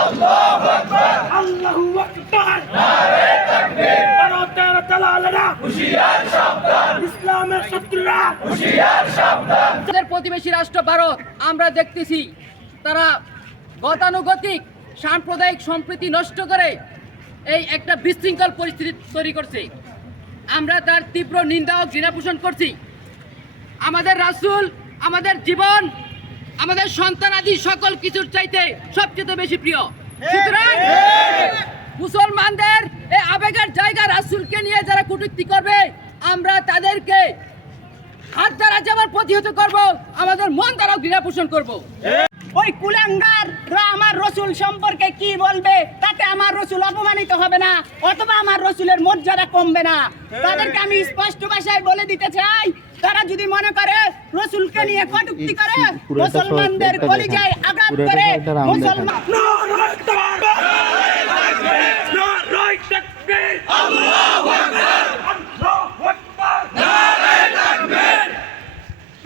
আল্লাহু আকবার, আল্লাহু আকবার। নারে তাকবীর, ভারতের দালালেরা হুশিয়ার সাবধান, ইসলামের শত্রুরা হুশিয়ার সাবধান। আমাদের প্রতিবেশী রাষ্ট্র ভারত আমরা দেখতেছি তারা গতানুগতিক সাম্প্রদায়িক সম্প্রীতি নষ্ট করে এই একটা বিশৃঙ্খল পরিস্থিতি তৈরি করছে। আমরা তার তীব্র নিন্দা ও ঘৃণা পোষণ করছি। আমাদের রাসূল আমাদের জীবন, আমাদের সন্তানাদি সকল কিছুর চাইতে সবচেয়ে বেশি প্রিয়। সুতরাং মুসলমানদের এই আবেগের জায়গা রাসূলকে নিয়ে যারা কটূক্তি করবে আমরা তাদেরকে হাত দ্বারা যেমন প্রতিহত করব, আমাদের মন দ্বারাও ঘৃণা পোষণ করব। ওই কুলাঙ্গাররা আমার রসুল সম্পর্কে কি বলবে তাতে আমার রসুল অপমানিত হবে না, অথবা আমার রসুলের মর্যাদা কমবে না। তাদেরকে আমি স্পষ্ট ভাষায় বলে দিতে চাই, তারা যদি মনে করে রসুলকে নিয়ে কটূক্তি করে, মুসলমানদের কলিজায় আঘাত করে, মুসলমান নারায়ে তাকবীর, নারায়ে তাকবীর, আল্লাহু আকবার, আল্লাহু আকবার, নারে তাকবীর,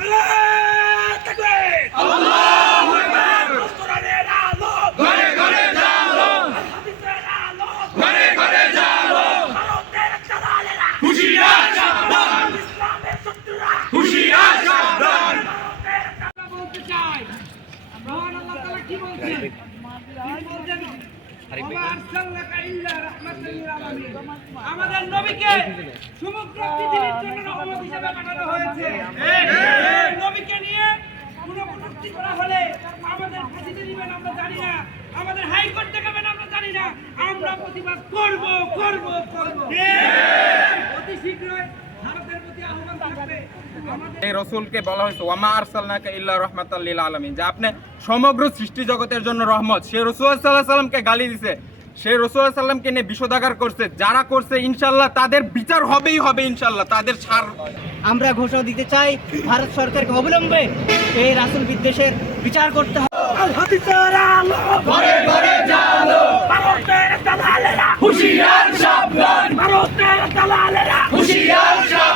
নারায়ে তাকবীর, আল্লাহু আকবার। কোরআনের আলো, ঘরে ঘরে জালো, হাদিসের আলো, ঘরে ঘরে জালো, ভারতের দালালেরা হুশিয়ার সাবধান, ইসলামের শত্রুরা হুশিয়ার সাবধান। বলতে চাই মহান আল্লাহ তাআলা কি বলছেন? ওমা আরসালনাকা ইল্লা রাহমাতাল লিল আলামিন। আমাদের নবীকে সমগ্র পৃথিবীর জন্য রহমত হিসেবে পাঠানো হয়েছে। এই নবীকে নিয়ে কোনো কটূক্তি করা হলে আমাদের ফাঁসিতে দিবেন আমরা জানি না, আমাদের হাইকোর্ট দেখাবেন আমরা জানি না, আমরা প্রতিবাদ করব করব করব। অতি শীঘ্রই ভারতের প্রতি আহ্বান থাকবে আমাদের এই রসুলকে বলা হয়েছে ওয়ামা আরসালনাকা ইল্লা রাহমাতাল লিল আলামিন, যে আপনি সমগ্র সৃষ্টি জগতের জন্য রহমত। সে রাসূল সাল্লাল্লাহু আলাইহি সাল্লামকে গালি দিছে, সে রাসূল সাল্লাল্লাহু আলাইহি সাল্লামকে নিয়ে বিষোদাগার করছে। যারা করছে ইনশাআল্লাহ তাদের বিচার হবেই হবে, ইনশাআল্লাহ তাদের ছাড়। আমরা ঘোষণা দিতে চাই, ভারত সরকারকে অবিলম্বে এই রাসূল বিদ্বেষের বিচার করতে হবে। হাদিসের আলো, ঘরে ঘরে জালো, ভারতের দালালেরা হুশিয়ার সাবধান, ভারতের দালালেরা হুশিয়ার সাবধান।